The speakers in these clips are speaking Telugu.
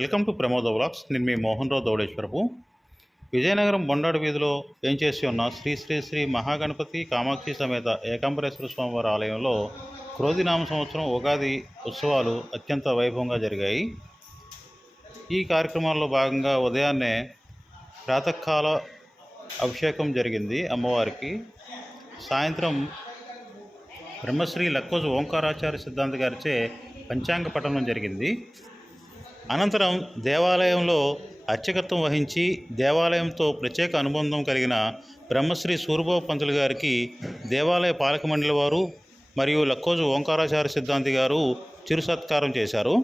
Welcome to Pramoda vlogs. నేను మీ మోహన్ రావు దౌడేశ్వరపు. విజయనగరం బొండాడు వీధిలో ఏం చేసి ఉన్న శ్రీ శ్రీ శ్రీ మహాగణపతి కామాక్షి సమేత ఏకాంబరేశ్వర స్వామివారి ఆలయంలో క్రోధినామ సంవత్సరం ఉగాది ఉత్సవాలు అత్యంత వైభవంగా జరిగాయి. ఈ కార్యక్రమాల్లో భాగంగా ఉదయాన్నే ప్రాతకాల అభిషేకం జరిగింది అమ్మవారికి. సాయంత్రం బ్రహ్మశ్రీ లక్కోజు ఓంకారాచార్య సిద్ధాంత గారిచే పంచాంగ పఠనం జరిగింది. అనంతరం దేవాలయంలో అర్చకత్వం వహించి దేవాలయంతో ప్రత్యేక అనుబంధం కలిగిన బ్రహ్మశ్రీ సూరిబాబు పంతులు గారికి దేవాలయ పాలక మండలి వారు మరియు లక్కోజు ఓంకారాచార్య సిద్ధాంతి గారు చిరు సత్కారం చేశారు.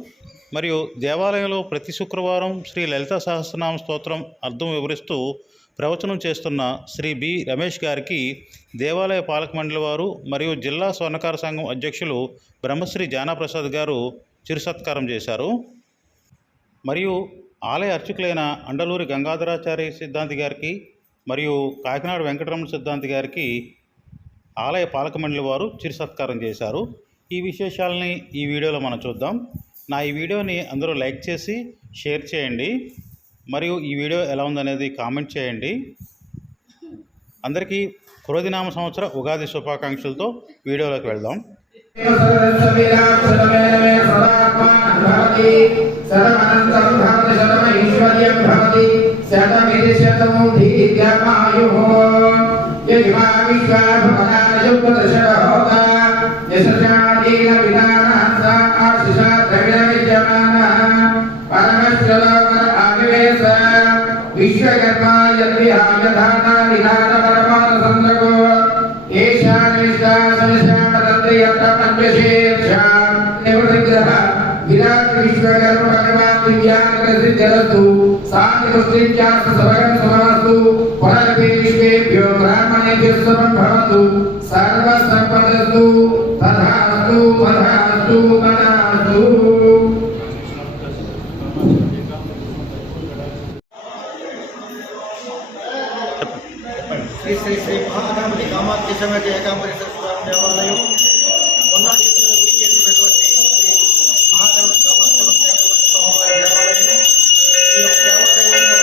మరియు దేవాలయంలో ప్రతి శుక్రవారం శ్రీ లలిత సహస్రనామ స్తోత్రం అర్థం వివరిస్తూ ప్రవచనం చేస్తున్న శ్రీ బి రమేష్ గారికి దేవాలయ పాలక మండలి వారు మరియు జిల్లా స్వర్ణకార సంఘం అధ్యక్షులు బ్రహ్మశ్రీ జానాప్రసాద్ గారు చిరు సత్కారం చేశారు. మరియు ఆలయ అర్చకులైన అండలూరి గంగాధరాచార్య సిద్ధాంతి గారికి మరియు కాకినాడ వెంకటరమణ సిద్ధాంతి గారికి ఆలయ పాలక మండలి వారు చిరు సత్కారం చేశారు. ఈ విశేషాలని ఈ వీడియోలో మనం చూద్దాం. నా ఈ వీడియోని అందరూ లైక్ చేసి షేర్ చేయండి. మరియు ఈ వీడియో ఎలా ఉందనేది కామెంట్ చేయండి. అందరికీ క్రోధినామ సంవత్సర ఉగాది శుభాకాంక్షలతో వీడియోలోకి వెళ్దాం. విశ్వకర్మా విరాట్ విశ్వకర్మ భగవాన్ దివ్యాగ్రసిద్ధిరస్తు శాంతిపుష్టించాస్తు సభగం సమస్తు పునరపి విశ్వేభ్యో బ్రాహ్మణేభ్యో శుభం భవతు సర్వ సంపదస్తు తథాస్తు తథాస్తు తథాస్తు. శ్రీ శ్రీ శ్రీ మహాగణపతి కామాక్షి సమేత ఏకాంబరేశ్వర స్వామి దేవాలయం పొన్నాడి చేసినటువంటి శ్రీ మహాగణపతి కామాక్షి సమేత ఏకాంబరేశ్వర స్వామివారి దేవాలయం. ఈ యొక్క దేవాలయంలో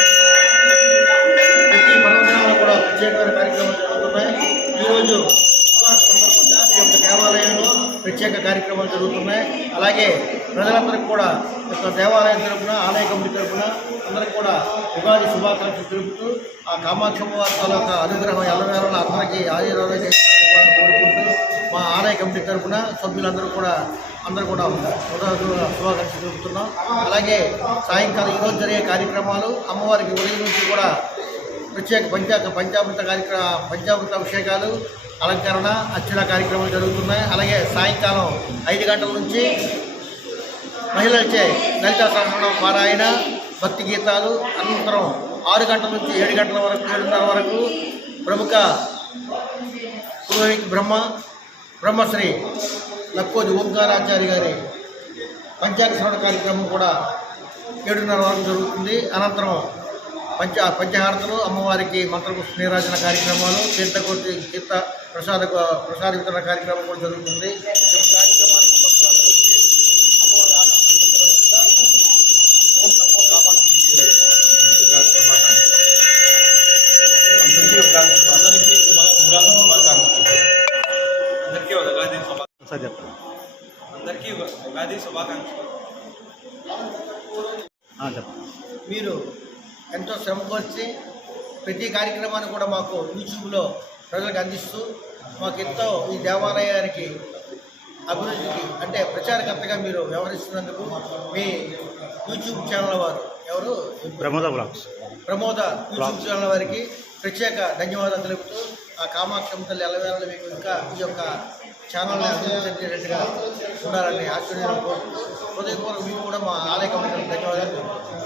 ప్రతి పర్వదినాలు కూడా ప్రత్యేకమైన కార్యక్రమాలు జరుగుతున్నాయి. ఈరోజు ఉగాది సందర్భంగా ఈ యొక్క దేవాలయంలో ప్రత్యేక కార్యక్రమాలు జరుగుతున్నాయి. అలాగే ప్రజలందరికీ కూడా యొక్క దేవాలయం తరపున ఆలయ కమిటీ తరపున అందరికీ కూడా ఉగాది శుభాకాంక్షలు తెలుపుతూ ఆ కామాక్షి వారి తాలూకా అనుగ్రహం ఎల్లవేళ అందరికీ ఆయుర్వేద కోరుకుంటూ మా ఆలయ కమిటీ తరపున సభ్యులందరూ కూడా శుభాకాంక్షలు తెలుపుతున్నాం. అలాగే సాయంకాలం ఈరోజు జరిగే కార్యక్రమాలు అమ్మవారికి ఉదయం నుంచి కూడా ప్రత్యేక పంచామృత అభిషేకాలు, అలంకరణ, అర్చన కార్యక్రమాలు జరుగుతున్నాయి. అలాగే సాయంకాలం 5 గంటల నుంచి మహిళలచే లలితా సహస్రనామ పారాయణ, భక్తి గీతాలు, అనంతరం 6 గంటల నుంచి 7 గంటల వరకు 7:30 వరకు ప్రముఖ పురోహిత బ్రహ్మశ్రీ లక్కోజు ఓంకారాచార్య గారి పంచాంగ శ్రవణ కార్యక్రమం కూడా 7:30 వరకు జరుగుతుంది. అనంతరం పంచహారతలు, అమ్మవారికి మంత్రపుష్ప నీరాజన కార్యక్రమాలు, తీర్థ ప్రసాద వితరణ కార్యక్రమం కూడా జరుగుతుంది. కార్యక్రమానికి అమ్మవారి ఆశీస్సులుగా ఓం నమో కామాక్షి. అందరికీ ఉగాది శుభాకాంక్షలు. మీరు ఎంతో శ్రమపరిచి ప్రతి కార్యక్రమాన్ని కూడా మాకు యూట్యూబ్లో ప్రజలకు అందిస్తూ మాకెంతో ఈ దేవాలయానికి అభివృద్ధికి అంటే ప్రచారకర్తగా మీరు వ్యవహరిస్తున్నందుకు మీ యూట్యూబ్ ఛానల్ వారు ఎవరు ప్రమోద వ్లాగ్స్ యూట్యూబ్ ఛానల్ వారికి ప్రత్యేక ధన్యవాదాలు తెలుపుతూ ఆ కామాక్షి తల్లి ఎల్లవేళ మీకు ఇంకా ఈ యొక్క ఛానల్ని అందించేటట్టుగా ఉండాలని ఆశీర్వాదం కోరుతూ హృదయపూర్వక మీకు కూడా మా ఆలయ కమిటీకి ధన్యవాదాలు తెలుపుతున్నాను.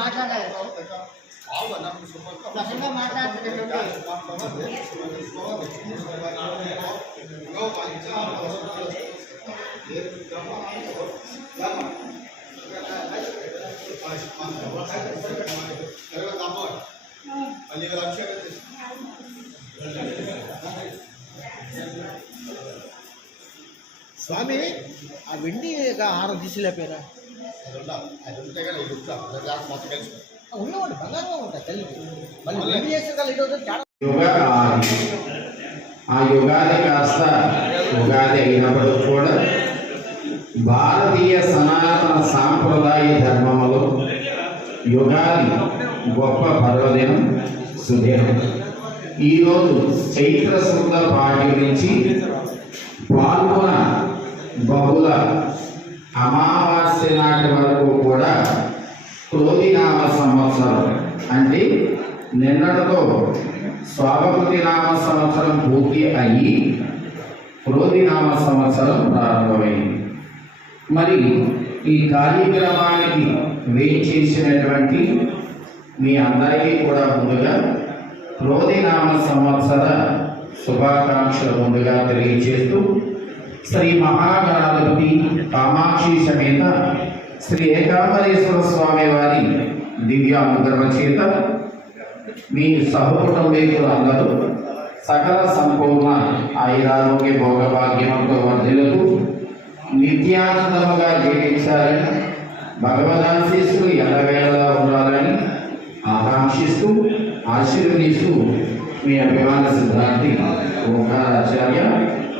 మాట్లాడాలి అసలు మాట్లాడుతున్నటువంటి స్వామి ఆ వెండి హారం తీసిలేపోయారా ఉన్నవాడు బంగారంగా ఉంటాయి తల్లికి మళ్ళీ వెండి చేసే కల్లా ఇటు తేడా ఆ యుగాది కాస్త ఉగాది అయినప్పుడు కూడా భారతీయ సనాతన సాంప్రదాయ ధర్మములో యుగాది గొప్ప పర్వదినం సుదినం. ఈరోజు చైత్ర శుద్ధ పాఠ్యం నుంచి పాల్గొన బహుళ అమావాస్య నాటి వరకు కూడా క్రోధినామ సంవత్సరం అంటే నిన్నటితో స్వాభకృతి నామ సంవత్సరం పూర్తి అయ్యి క్రోధినామ సంవత్సరం ప్రారంభమైంది. మరి ఈ కార్యక్రమానికి వేయించేసినటువంటి మీ అందరికీ కూడా ముందుగా క్రోధినామ సంవత్సర శుభాకాంక్షలు ముందుగా తెలియజేస్తూ శ్రీ మహాగణాధిపతి కామాక్షి సమేత శ్రీ ఏకాంబరేశ్వర స్వామి వారి దివ్య అనుగ్రహం చేత మీ సహకుటుంబీకులు అందరూ సకల సంపూర్ణ ఆయురారోగ్య భోగభాగ్యములతో వర్ధిల్లుతూ నిత్యానందముగా జీవించాలని భగవదాశీస్సులు ఎల్లవేళలా ఉండాలని ఆకాంక్షిస్తూ ఆశీర్వదిస్తూ మీ అభిమాన సిద్ధాంతి ఓంకారాచార్య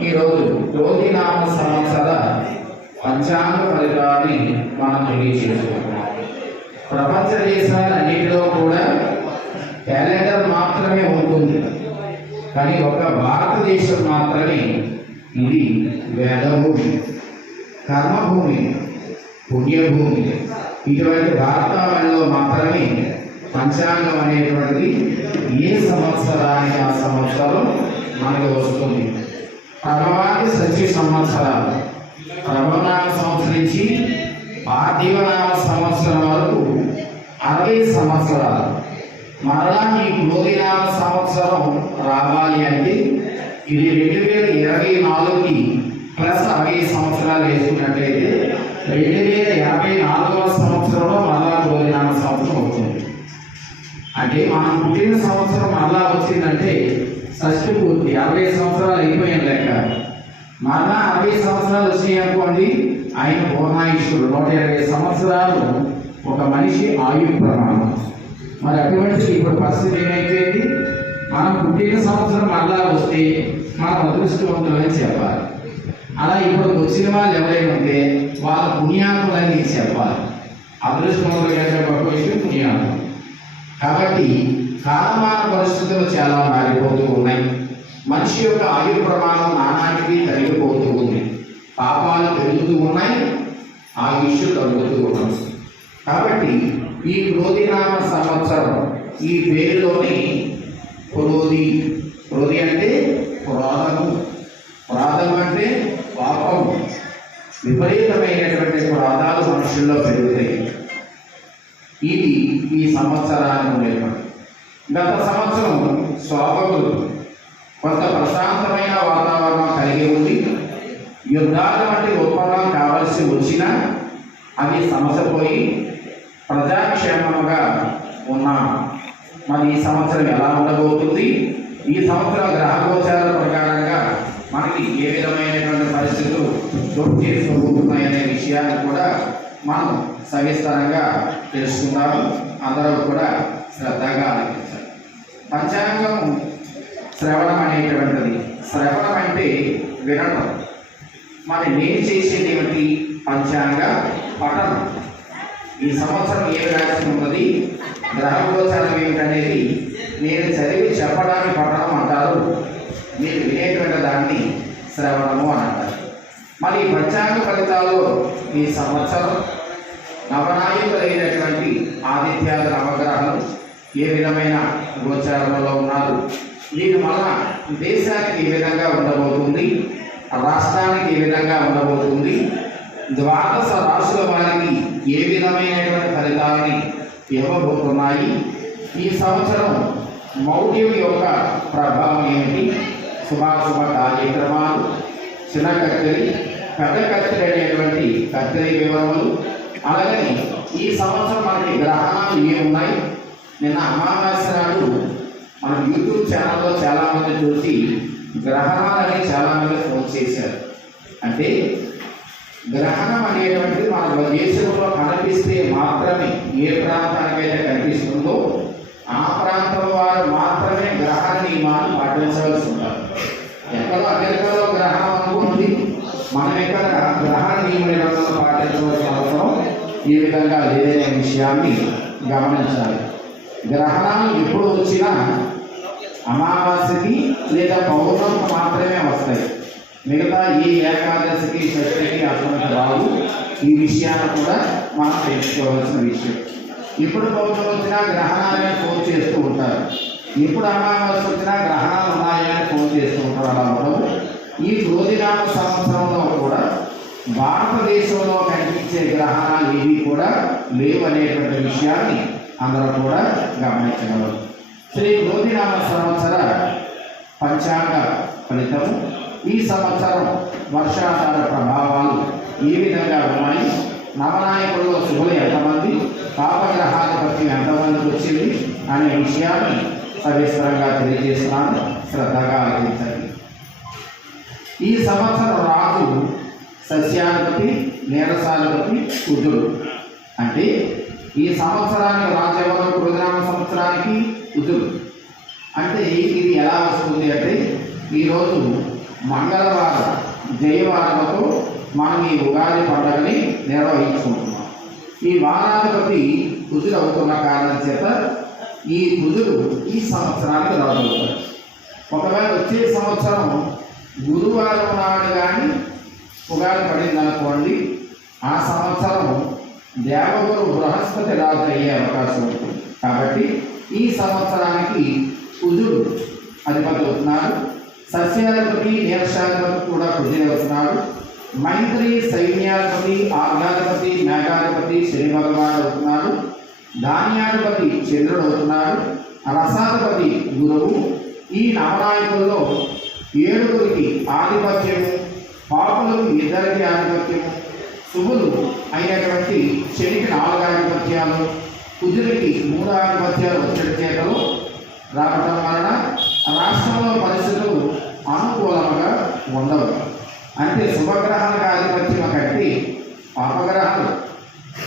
ఈరోజు క్రోధినామ సంవత్సర పంచాంగ ఫలితాన్ని మనం తెలియజేసుకుంటున్నాం. ప్రపంచ దేశాలన్నిటిలో కూడా క్యాలెండర్ మాత్రమే ఉంటుంది, కానీ ఒక భారతదేశం మాత్రమే ఇది వేదభూమి, కర్మభూమి, పుణ్యభూమి. ఇటువంటి భారతావనిలో మాత్రమే పంచాంగం అనేటువంటిది ఏ సంవత్సరానికి ఆ సంవత్సరం మనకు వస్తుంది. ప్రభవాది సచి సంవత్సరాలు, ప్రభనామ సంవత్సరం నుంచి పార్థివనామ సంవత్సరం వరకు 60 సంవత్సరాలు. మరలా ఈ క్రోధినామ సంవత్సరం రావాలి అంటే ఇది 2024కి ప్లస్ 60 సంవత్సరాలు వేసుకున్నట్లయితే 2084వ సంవత్సరంలో మరలా క్రోధినామ సంవత్సరం అవుతుంది. అంటే మనం పుట్టిన సంవత్సరం మరలా వచ్చిందంటే షష్ఠి పూర్తి 60 సంవత్సరాలు అయిపోయిన లెక్క. మరలా 60 సంవత్సరాలు వచ్చినాయి అనుకోండి, ఆయన పూర్ణాయుష్యుడు 120 సంవత్సరాలు ఒక మనిషి ఆయుష్ ప్రమాణం. మరి అటువంటి ఇప్పుడు పరిస్థితి ఏమైపోయింది, మనం పుట్టిన సంవత్సరం మరలా వస్తే మనం అదృష్టవంతులని చెప్పాలి. అలా ఇప్పుడు వచ్చిన వాళ్ళు ఎవరైనా ఉంటే వాళ్ళ పుణ్యాకులని చెప్పాలి. అదృష్టవంతులు కంటే గొప్ప విషయం పుణ్యాకులు. కాబట్టి కాలమాన పరిస్థితులు చాలా మారిపోతూ ఉన్నాయి. మనిషి యొక్క ఆయుర్ ప్రమాణం నానాటికి తరిగిపోతూ ఉంది. పాపాలు పెరుగుతూ ఉన్నాయి, ఆయుష్ తగ్గుతూ ఉన్నాయి. కాబట్టి ఈ క్రోధినామ సంవత్సరం ఈ పేరులోని క్రోధి, క్రోధి అంటే క్రోధము, క్రోధం అంటే పాపము. విపరీతమైనటువంటి క్రోధాలు మనుషుల్లో పెరుగుతాయి. ఇది ఈ సంవత్సరానికి ఉండేటువంటి. గత సంవత్సరం స్వాభకులు కొంత ప్రశాంతమైన వాతావరణం కలిగి ఉంది. యుద్ధాలు వంటి ఉత్పన్నం కావాల్సి వచ్చినా అవి సమసపోయి ప్రజాక్షేమంగా ఉన్నాం. మరి ఈ సంవత్సరం ఎలా ఉండబోతుంది, ఈ సంవత్సరం గ్రహగోచార ప్రకారంగా మనకి ఏ విధమైనటువంటి పరిస్థితులు చోటు చేసుకోబోతున్నాయనే విషయాన్ని కూడా మనం సవిస్తరంగా తెలుసుకుందాము. అందరూ కూడా శ్రద్ధగా ఆలోచించాలి. పంచాంగం శ్రవణం అనేటువంటిది, శ్రవణం అంటే వినడం. మరి నేను చేసేది ఏమిటి, పంచాంగ పఠనం. ఈ సంవత్సరం ఏ రాశి ఉన్నది, గ్రహగోచారం ఏమిటనేది నేను చదివి చెప్పడానికి పఠనం అంటారు, మీరు వినేటువంటి దాన్ని శ్రవణము అని అంటారు. మరి పంచాంగ ఫలితాలు ఈ సంవత్సరం నవనాయకులైనటువంటి ఆదిత్యాల నవగ్రహాలు ఏ విధమైన గోచారంలో ఉన్నారు, దీని వలన దేశానికి ఏ విధంగా ఉండబోతుంది, రాష్ట్రానికి ఏ విధంగా ఉండబోతుంది, ద్వాదశ రాశుల వారికి ఏ విధమైనటువంటి ఫలితాలని ఇవ్వబోతున్నాయి, ఈ సంవత్సరం మౌఢ్యం యొక్క ప్రభావం ఏమిటి, శుభాశుభ కార్యక్రమాలు, చిన్న కత్తెరి, పెద్ద కత్తెరి అనేటువంటి కత్తెరి వివరములు, అలాగే ఈ సంవత్సరం మనకి గ్రహణాలు ఏమున్నాయి. నిన్న అమావాస్య నాడు మన యూట్యూబ్ ఛానల్లో చాలామంది చూసి గ్రహణాలని చాలామంది ఫోన్ చేశారు. అంటే గ్రహణం అనేటువంటిది మన దేశంలో కనిపిస్తే మాత్రమే, ఏ ప్రాంతానికైతే కనిపిస్తుందో ఆ ప్రాంతం వారు మాత్రమే గ్రహణ నియమాలు పాటించవలసి ఉంటారు. ఎక్కడో అమెరికాలో గ్రహణం అనుకుంది, మనం ఇక్కడ గ్రహణ నియమాలను పాటించవలసిన అవసరం ఈ విధంగా లేదనే విషయాన్ని గమనించాలి. గ్రహణాలు ఎప్పుడు వచ్చినా అమావాస్యకి లేదా పౌర్ణమికి మాత్రమే వస్తాయి. మిగతా ఈ ఏకాదశికి, షష్ఠికి అటువంటి రావు. ఈ విషయాన్ని కూడా మనం తెలుసుకోవాల్సిన విషయం. ఇప్పుడు పౌర్ణమి వచ్చినా గ్రహణాలని ఫోన్ చేస్తూ ఉంటారు, ఇప్పుడు అమావాస్య వచ్చినా గ్రహణాలు ఉన్నాయని ఫోన్ చేస్తూ ఉంటారు. అలా ఉండవు. ఈ క్రోధినామ సంవత్సరంలో కూడా భారతదేశంలో కనిపించే గ్రహణాలు ఏవి కూడా లేవు అనేటువంటి విషయాన్ని అందరూ కూడా గమనించగలరు. శ్రీ క్రోధినామ సంవత్సర పంచాంగ ఫలితము ఈ సంవత్సరం వర్షాధార ప్రభావాలు ఏ విధంగా ఉన్నాయి, నవనాయకుల్లో శుభులు ఎంతమంది, పాపగ్రహాధిపత్యం ఎంతమందికి వచ్చింది అనే విషయాన్ని సవిస్తరంగా తెలియజేస్తున్నాను. శ్రద్ధగా ఆలోచించండి. ఈ సంవత్సరం రాజు సస్యాధిపతి, నీరసాధిపతి కుజుడు. అంటే ఈ సంవత్సరానికి రాజు ఎవరు? క్రోధినామ సంవత్సరానికి కుజుడు. అంటే ఇది ఎలా వస్తుంది అంటే ఈరోజు మంగళవారం జయవారముతో మనం ఈ ఉగాది పండుగని నిర్వహించుకుంటున్నాం. ఈ వారాధిపతి కుజుడు అవుతున్న కారణం చేత ఈ కుజుడు ఈ సంవత్సరానికి రాజు అవుతాడు. ఒకవేళ వచ్చే సంవత్సరం గురువారం నాడు కానీ ఉగాది పడిందనుకోండి, ఆ సంవత్సరం దేవగురు బృహస్పతి రాజు అయ్యే అవకాశం ఉంటుంది. కాబట్టి ఈ సంవత్సరానికి కుజుడు అధిపతి అవుతున్నాడు. సస్యాధిపతి, నీరసాధిపతి కూడా కుజుడు అవుతున్నాడు. మైత్రి, సైన్యాధిపతి, ఆజ్ఞాధిపతి, మేఘాధిపతి శని భగవానుడు అవుతున్నాడు. ధాన్యాధిపతి చంద్రుడు అవుతున్నాడు. రసాధిపతి గురువు. ఈ నవనాయకుల్లో 7గురికి ఆధిపత్యము, పాపులకు 2 ఆధిపత్యము, శుభులు అయినటువంటి శనికి 4 ఆధిపత్యాలు, కుజుడికి 3 ఆధిపత్యాలు వచ్చే చేతలు రావటం వలన రాష్ట్రంలో పరిస్థితులు అనుకూలంగా ఉండవు. అంటే శుభగ్రహాలకు ఆధిపత్యం కట్టి పాపగ్రహాలు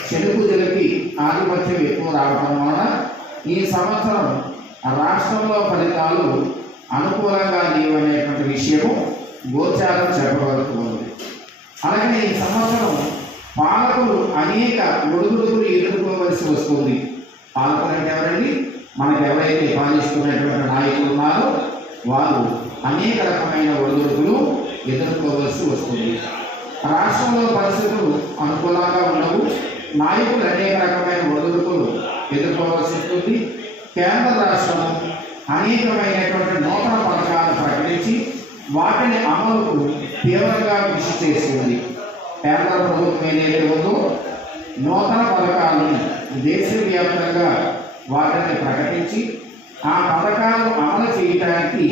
శని కుజులకి ఆధిపత్యం ఎక్కువ రావటం వలన ఈ సంవత్సరం రాష్ట్రంలో ఫలితాలు అనుకూలంగా లేవనేటువంటి విషయము గోచారం చెప్పబడుతుంది. అలాగే ఈ సంవత్సరం పాలకులు అనేక ఒడుగుడుగులు ఎదుర్కోవలసి వస్తుంది. పాలకులు అంటే ఎవరండి? మనకు ఎవరైతే పాలిస్తున్నటువంటి నాయకులు ఉన్నారో వారు అనేక రకమైన ఒడుగుడుగులు ఎదుర్కోవలసి వస్తుంది. రాష్ట్రంలో పరిస్థితులు అనుకూలంగా ఉండవు. నాయకులు అనేక రకమైన ఒడుగుడుగులు ఎదుర్కోవాల్సి వస్తుంది. కేంద్ర రాష్ట్రము అనేకమైనటువంటి నూతన పథకాలు ప్రకటించి వాటిని అమలుకు తీవ్రంగా కృషి చేస్తుంది. కేంద్ర ప్రభుత్వం ఏదైతే ఉందో నూతన పథకాలను దేశవ్యాప్తంగా వాటిని ప్రకటించి ఆ పథకాలు అమలు చేయడానికి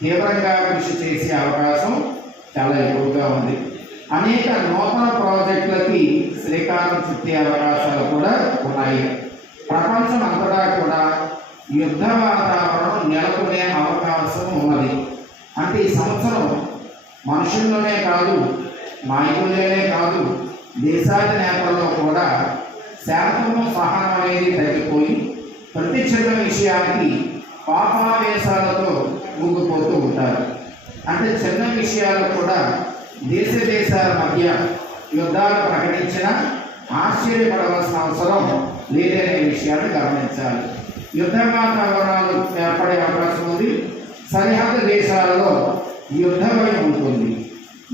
తీవ్రంగా కృషి చేసే అవకాశం చాలా ఎక్కువగా ఉంది. అనేక నూతన ప్రాజెక్టులకి శ్రీకారం చుట్టే అవకాశాలు కూడా ఉన్నాయి. ప్రపంచం అంతటా కూడా యుద్ధ వాతావరణం నెలకొనే అవకాశం ఉన్నది. అంటే ఈ సంవత్సరం మనుషుల్లోనే కాదు, నాయకుల్లోనే కాదు, దేశాధినేతల్లో కూడా శాంతము, సహనం అనేది తగ్గిపోయి ప్రతి చిన్న విషయానికి పాపావేశాలతో ఊగిపోతూ ఉంటారు. అంటే చిన్న విషయాలు కూడా దేశాల మధ్య యుద్ధాలు ప్రకటించిన ఆశ్చర్యపడవలసిన అవసరం లేదనే విషయాన్ని గమనించాలి. యుద్ధ వాతావరణాలు ఏర్పడే అవకాశం ఉంది. సరిహద్దు దేశాలలో యుద్ధ భయం ఉంటుంది.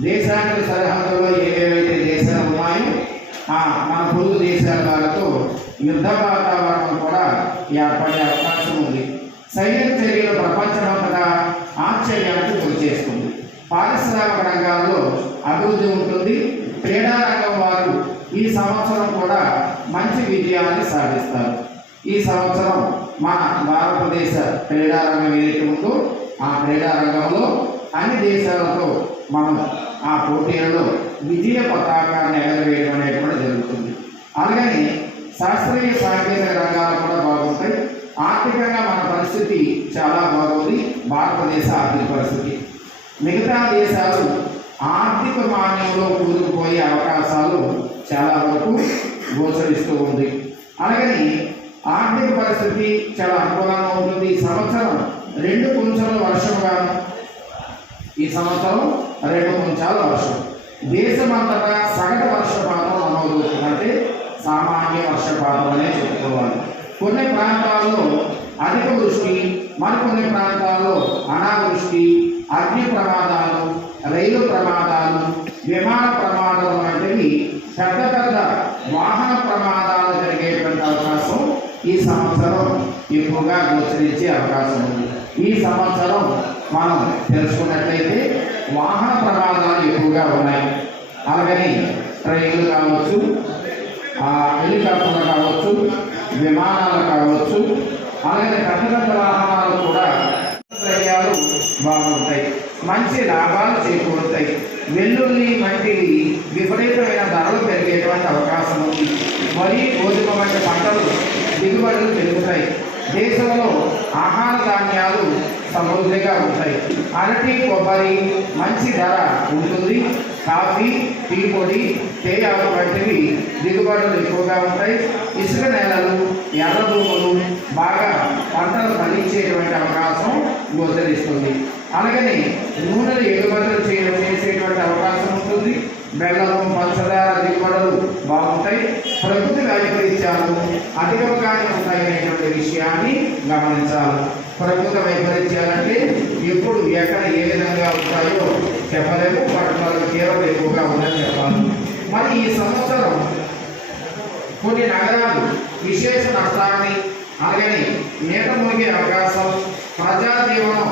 దేశానికి సరిహద్దులో ఏవేవైతే దేశాలు ఉన్నాయో మన పొరుగు దేశాల వాళ్ళతో యుద్ధ వాతావరణం కూడా ఏర్పడే అవకాశం ఉంది. సైనిక చర్యలు ప్రపంచమంతటా ఆశ్చర్యానికి గురిచేస్తుంది. పారిశ్రామిక రంగాల్లో అభివృద్ధి ఉంటుంది. క్రీడా రంగం వారు ఈ సంవత్సరం కూడా మంచి విజయాన్ని సాధిస్తారు. ఈ సంవత్సరం మన భారతదేశ క్రీడా రంగం ఏదైతే ఉందో ఆ క్రీడా రంగంలో అన్ని దేశాలతో మనం ఆ పోటీలలో విజయ పతాకాన్ని ఎగరవేయడం అనేటువంటి జరుగుతుంది. అలాగని శాస్త్రీయ సాంకేతిక రంగాలు కూడా బాగుంటాయి. ఆర్థికంగా మన పరిస్థితి చాలా బాగుంది. భారతదేశ ఆర్థిక పరిస్థితి మిగతా దేశాలు ఆర్థిక మాన్యంలో కూరుకుపోయే అవకాశాలు చాలా వరకు గోచరిస్తూ ఉంది. అలాగని ఆర్థిక పరిస్థితి చాలా అనుకూలంగా ఉంటుంది. ఈ సంవత్సరం 2 కుంచాల వర్షంగాను, ఈ సంవత్సరం 2 కుంచాల వర్షం. దేశమంతటా సగటు వర్షపాతం నమోదవుతుందంటే సామాన్య వర్షపాతం అనే చెప్పుకోవాలి. కొన్ని ప్రాంతాల్లో అధిక వృష్టి, మరికొన్ని ప్రాంతాల్లో అనావృష్టి, అగ్ని ప్రమాదాలు, రైలు ప్రమాదాలు, విమాన ప్రమాదాలు వంటివి పెద్ద పెద్ద వాహన ప్రమాదాలు జరిగేటువంటి అవకాశం ఈ సంవత్సరం ఎక్కువగా గోచరించే అవకాశం ఉంది. ఈ సంవత్సరం మనం తెలుసుకున్నట్లయితే వాహన ప్రమాదాలు ఎక్కువగా ఉన్నాయి. అలాగని ట్రైన్లు కావచ్చు, హెలికాప్టర్లు కావచ్చు, విమానాలు కావచ్చు, అలాగే పెద్ద పెద్ద వాహనాలు కూడా ద్రవ్యాలు బాగుంటాయి, మంచి లాభాలు చేకూరుతాయి. వెల్లుల్లి వంటివి విపరీతమైన ధరలు పెరిగేటువంటి అవకాశం ఉంది. వరి, గోధుమ వంటి పంటలు దిగుబడులు పెరుగుతాయి. దేశంలో ఆహార ధాన్యాలు సమృద్ధిగా ఉంటాయి. అరటి, కొబ్బరి మంచి ధర ఉంటుంది. కాఫీ, టీ పొడి, తేయాకు వంటివి దిగుబడులు ఎక్కువగా ఉంటాయి. ఇసుక నేలలు, ఎర్ర భూములు బాగా పంటలు పండించేటువంటి అవకాశం గోచరిస్తుంది. అలాగని నూనెలు ఎగుమతులు చేసేటువంటి అవకాశం ఉంటుంది. బెల్లము, పంచదార దిగుబడులు బాగుంటాయి. ప్రకృతి వైపరీత్యాలు అధికంగానే ఉంటాయనేటువంటి విషయాన్ని గమనించాలి. ప్రకృతి వైపరీత్యాలంటే ఎప్పుడు ఎక్కడ ఏ విధంగా ఉంటాయో చెప్పలేము. వాటి తీవ్రత ఎక్కువగా ఉందని చెప్పాలి. మరి ఈ సంవత్సరం కొన్ని నగరాలు విశేష నష్టాన్ని, అలాగని నీట మునిగే అవకాశం, ప్రజాజీవనం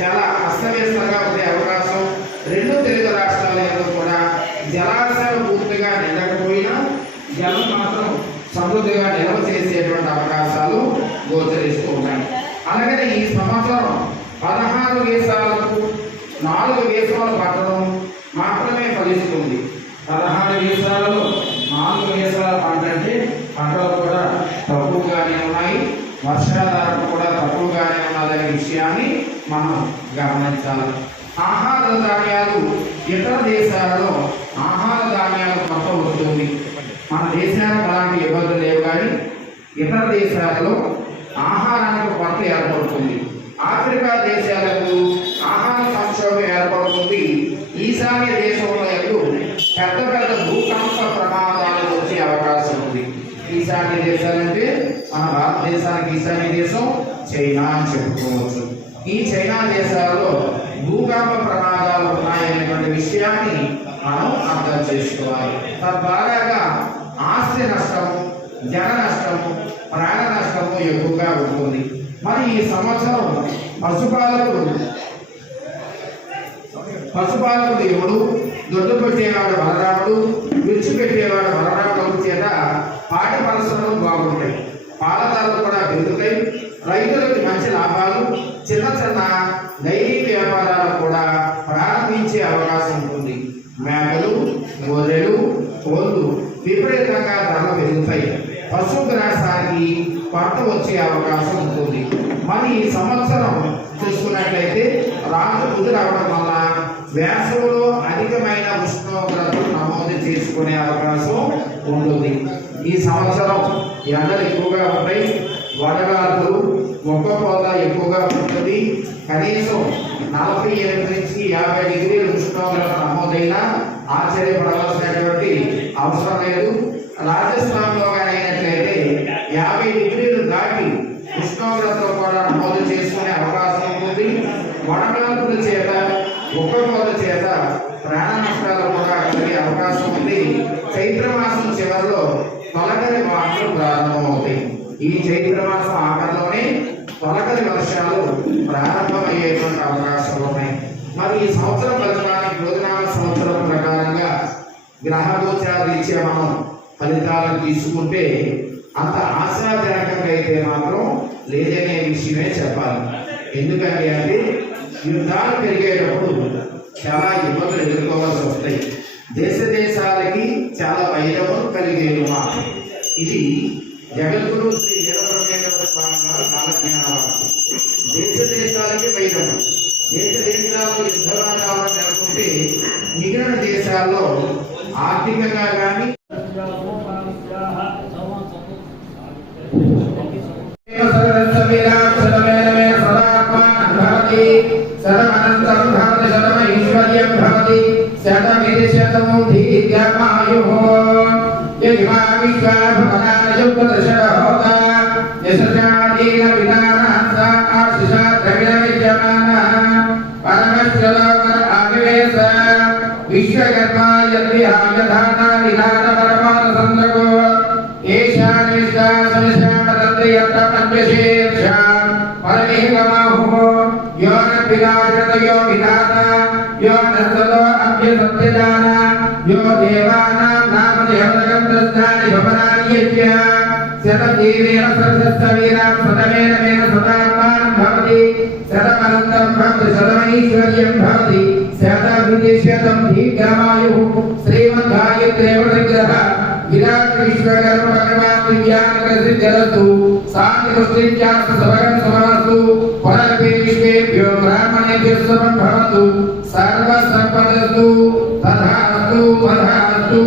చాలా అస్తవ్యస్తంగా ఉండే అవకాశం, 2 తెలుగు రాష్ట్రాలలో కూడా జలాశయాలు పూర్తిగా నిండకపోయినా జలం మాత్రం సమృద్ధిగా నిల్వ చేసేటువంటి అవకాశాలు గోచరిస్తూ ఉన్నాయి. అలాగనే ఈ సంవత్సరం 16 వేసాలకు 4 వేసాల పట్టణం మాత్రమే ఫలిస్తుంది. 16 వేసాలలో 4 వేసాల పంట అంటే పంటలు కూడా తక్కువగానే ఉన్నాయి, వర్షాధారం కూడా తక్కువగానే ఉన్నదనే విషయాన్ని మనం గమనించాలి. ఆహార ధాన్యాలు ఇతర దేశాలలో ఆహార ధాన్యాలు కొరత వస్తుంది. మన దేశానికి అలాంటి ఇబ్బందులు లేవు, కానీ ఇతర దేశాలలో ఆహారానికి కొరత ఏర్పడుతుంది. ఆఫ్రికా దేశాలకు ఆహార సంక్షోభం ఏర్పడుతుంది. ఈశాన్య దేశంలో పెద్ద పెద్ద భూకంప ప్రమాదాలు వచ్చే అవకాశం ఉంది. ఈశాన్య దేశాలంటే మన భారతదేశానికి ఈశాన్య దేశం చైనా అని చెప్పుకోవచ్చు. ఈ చైనా దేశాల్లో భూకంప ప్రమాదాలు ఉన్నాయనేటువంటి విషయాన్ని మనం అర్థం చేసుకోవాలి. తద్వారాగా ఆస్తి నష్టము, జన నష్టము, ప్రాణ నష్టము ఎక్కువగా ఉంటుంది. మరి ఈ సంవత్సరం పశుపాలకుడు ఎవడు, దొడ్డు పెట్టేవాడు బలరాముడు, విడిచిపెట్టేవాడు బలరాముడు చేత పాడి పరిశ్రమలు బాగుంటాయి. పాల ధరలు కూడా పెరుగుతాయి. రైతులకు మంచి లాభాలు, చిన్న చిన్న డైరీ వ్యాపారాలు కూడా ప్రారంభించే అవకాశం ఉంటుంది. మేకలు, గొర్రెలు, కోళ్ళు విపరీతంగా ధరలు పెరుగుతాయి. పశుగ్రాసానికి కొరత వచ్చే అవకాశం ఉంటుంది. మరి ఈ సంవత్సరం చూసుకున్నట్లయితే రాత్రి కుదిరవడం వల్ల వేసవిలో అధికమైన ఉష్ణోగ్రతలు నమోదు చేసుకునే అవకాశం ఉంటుంది. ఈ సంవత్సరం ఎండలు ఎక్కువగా ఉంటాయి. వడగాలులు, ఒక్కపోత ఎక్కువగా ఉంటుంది. కనీసం 48 నుంచి 50 డిగ్రీల ఉష్ణోగ్రత నమోదైనా ఆశ్చర్యపడవలసినటువంటి అవసరం లేదు. రాజస్థాన్లో కానీ అయినట్లయితే 50 డిగ్రీలు దాటి ఉష్ణోగ్రతలు కూడా నమోదు చేసుకునే అవకాశం ఉంటుంది. వడగాలుల చేత, ఒక్కపోత చేత ప్రాణ నష్టాలు కూడా కలిగే అవకాశం ఉంది. చైత్రమాసం చివరిలో తొలకరి వానలు ప్రారంభమవుతాయి. ఈ చైత్రమాసం ఆఖరిలోనే తొలకరి వర్షాలు ప్రారంభమయ్యేటువంటి అవకాశాలు ఉన్నాయి. మరి ఈ సంవత్సరం ఫలితానికి రోజునామ సంవత్సరం ప్రకారంగా గ్రహ గోచార రీత్యా మనం ఫలితాలను తీసుకుంటే అంత ఆశాజనకంగా అయితే మాత్రం లేదనే విషయమే చెప్పాలి. ఎందుకంటే అంటే యుద్ధాలు పెరిగేటప్పుడు చాలా ఇబ్బందులు ఎదుర్కోవాల్సి వస్తాయి. దేశాలకి చాలా వైరవం కలిగేది మాట. ఇది జగద్గురు శ్రీ వీరబ్రహ్మేంద్ర స్వామి వారి కాలజ్ఞానాలు. దేశాలకి వైరవం. దేశాల్లో యుద్ధ వాతావరణం నెలకొంటే మిగిలిన దేశాల్లో ఆర్థికంగా కానీ विश्वकर्मा यद्विहायधाना विधान परमान संदको ईशान विश्वास समश्यामतन्त्र यत्र पंचशीर्षा परमेहगमाहो यो न विनाशत यो विधाता यो नस्ततो अभ्य सत्यजाना यो देवानां नाम देवगन्धस्नानि भवनानि यज्ञ शतजीवेन सहस्रवीरां शतमेन मेन शतात्मानं भवति शतमनन्तं भवति शतमैश्वर्यं भवति शतविदिशतं दीर्घमायुः श्रीमद्गायत्रे विग्रह विराट विश्वकर्म भगवान् दिव्याङ्गसिद्धिरस्तु शान्तिपुष्टिश्चास्तु सर्वं समस्तु परमे विश्वेभ्यो ब्राह्मणेभ्यो सर्वं भवतु सर्वसम्पदस्तु तथास्तु तथास्तु